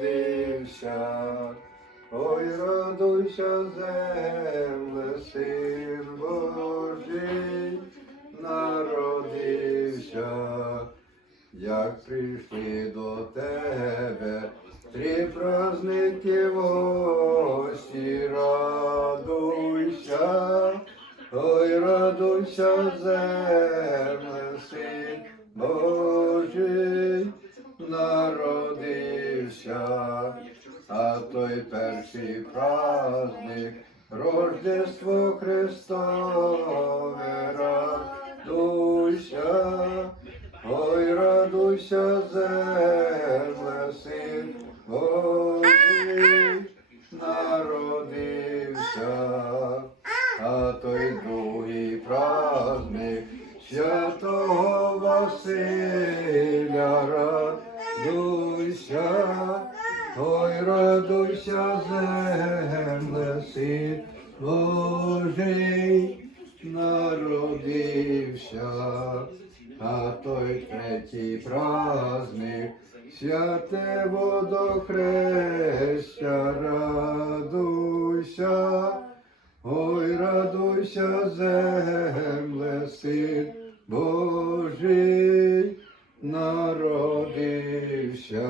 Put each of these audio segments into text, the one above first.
народився. Ой, радуйся, земле, Син Божий народився. Як прийшли до тебе три праздники гості, радуйся, ой, радуйся, земле, Син Божий народився. А той перший праздник, Рождество Христове, радуйся, ой, радуйся, земле, Син Божий народився. А той другий праздник, святого Василя, радуйся, ой, радуйся, земле, Син Божий народився. А той третій праздник, святе водохреща, радуйся, ой, радуйся, земле, Син Божий народився.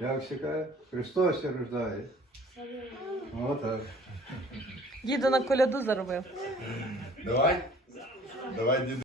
Як се каже? Христос се рождає. Отак. Діду на коляду заробив. Давай. Давай, діду.